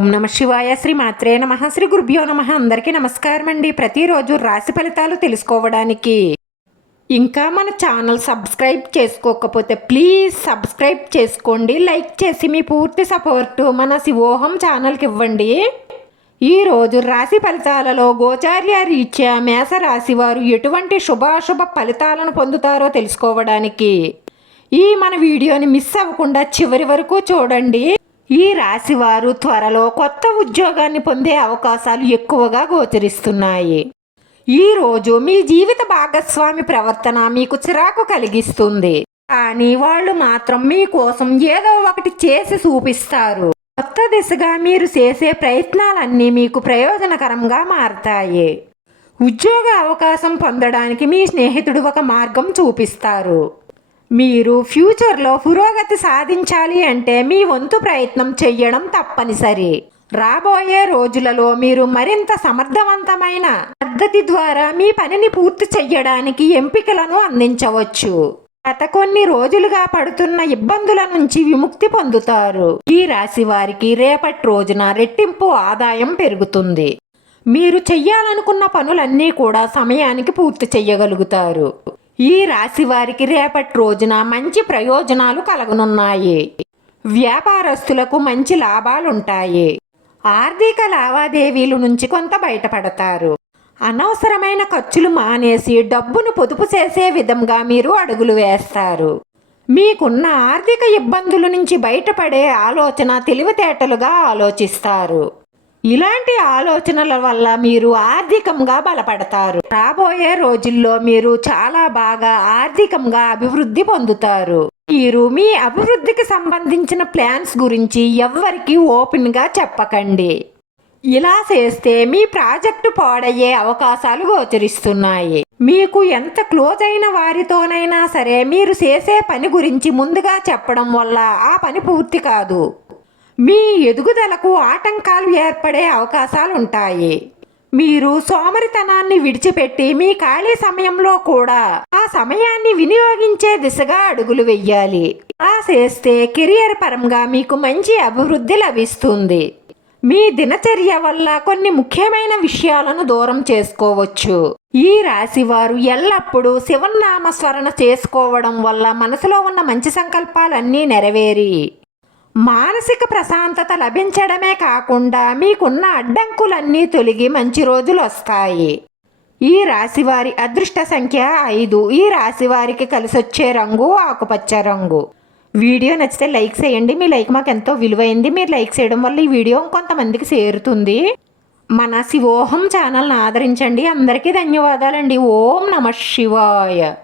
ఓం నమ శివాయ శ్రీ మాత్రే నమ. శ్రీ గురుభ్యో నమ. అందరికీ నమస్కారం అండి. ప్రతిరోజు రాశి ఫలితాలు తెలుసుకోవడానికి. ఇంకా మన ఛానల్ సబ్స్క్రైబ్ చేసుకోకపోతే ప్లీజ్ సబ్స్క్రైబ్ చేసుకోండి. లైక్ చేసి మీ పూర్తి సపోర్టు మన శివోహం ఛానల్కి ఇవ్వండి. ఈ రోజు రాశి ఫలితాలలో గోచార్య రీత్యా మేష రాశి వారు ఎటువంటి శుభాశుభ ఫలితాలను పొందుతారో తెలుసుకోవడానికి. ఈ మన వీడియోని మిస్ అవ్వకుండా చివరి వరకు చూడండి. ఈ రాశి వారు త్వరలో కొత్త ఉద్యోగాన్ని పొందే అవకాశాలు ఎక్కువగా గోచరిస్తున్నాయి. ఈ రోజు మీ జీవిత భాగస్వామి ప్రవర్తన మీకు చిరాకు కలిగిస్తుంది. కానీ వాళ్ళు మాత్రం మీకోసం ఏదో ఒకటి చేసి చూపిస్తారు. కొత్త దిశగా మీరు చేసే ప్రయత్నాలన్నీ మీకు ప్రయోజనకరంగా మారతాయి. ఉద్యోగ అవకాశం పొందడానికి మీ స్నేహితుడు ఒక మార్గం చూపిస్తారు. మీరు ఫ్యూచర్లో పురోగతి సాధించాలి అంటే మీ వంతు ప్రయత్నం చెయ్యడం తప్పనిసరి. రాబోయే రోజులలో మీరు మరింత సమర్థవంతమైన పద్ధతి ద్వారా మీ పనిని పూర్తి చెయ్యడానికి ఎంపికలను అందించవచ్చు. గత కొన్ని రోజులుగా పడుతున్న ఇబ్బందుల నుంచి విముక్తి పొందుతారు. ఈ రాశి వారికి రేపటి రోజున రెట్టింపు ఆదాయం పెరుగుతుంది. మీరు చెయ్యాలనుకున్న పనులన్నీ కూడా సమయానికి పూర్తి చెయ్యగలుగుతారు. ఈ రాశి వారికి రేపటి రోజున మంచి ప్రయోజనాలు కలగనున్నాయి. వ్యాపారస్తులకు మంచి లాభాలుంటాయి. ఆర్థిక లావాదేవీల నుంచి కొంత బయటపడతారు. అనవసరమైన ఖర్చులు మానేసి డబ్బును పొదుపు చేసే విధంగా మీరు అడుగులు వేస్తారు. మీకున్న ఆర్థిక ఇబ్బందుల నుంచి బయటపడే ఆలోచన తెలివితేటలుగా ఆలోచిస్తారు. ఇలాంటి ఆలోచనల వల్ల మీరు ఆర్థికంగా బలపడతారు. రాబోయే రోజుల్లో మీరు చాలా బాగా ఆర్థికంగా అభివృద్ధి పొందుతారు. మీరు మీ అభివృద్ధికి సంబంధించిన ప్లాన్స్ గురించి ఎవ్వరికి ఓపెన్గా చెప్పకండి. ఇలా చేస్తే మీ ప్రాజెక్టు పాడయ్యే అవకాశాలు గోచరిస్తున్నాయి. మీకు ఎంత క్లోజ్ అయిన వారితోనైనా సరే మీరు చేసే పని గురించి ముందుగా చెప్పడం వల్ల ఆ పని పూర్తి కాదు. మీ ఎదుగుదలకు ఆటంకాలు ఏర్పడే అవకాశాలు ఉంటాయి మీరు సోమరితనాన్ని విడిచిపెట్టి మీ ఖాళీ సమయంలో కూడా ఆ సమయాన్ని వినియోగించే దిశగా అడుగులు వెయ్యాలి. అలా చేస్తే కెరియర్ పరంగా మీకు మంచి అభివృద్ధి లభిస్తుంది. మీ దినచర్య వల్ల కొన్ని ముఖ్యమైన విషయాలను దూరం చేసుకోవచ్చు. ఈ రాశి వారు ఎల్లప్పుడూ శివనామస్మరణ చేసుకోవడం వల్ల మనసులో ఉన్న మంచి సంకల్పాలన్నీ నెరవేరి మానసిక ప్రశాంతత లభించడమే కాకుండా మీకున్న అడ్డంకులన్నీ తొలగి మంచి రోజులు వస్తాయి ఈ రాశివారి అదృష్ట సంఖ్య ఐదు. ఈ రాశివారికి కలిసొచ్చే రంగు ఆకుపచ్చ రంగు. వీడియో నచ్చితే లైక్ చేయండి. మీ లైక్ మాకు ఎంతో విలువైంది. మీరు లైక్ చేయడం వల్ల ఈ వీడియో కొంతమందికి చేరుతుంది. మన శివోహం ఛానల్ని ఆదరించండి. అందరికీ ధన్యవాదాలండి. ఓం నమ శివాయ.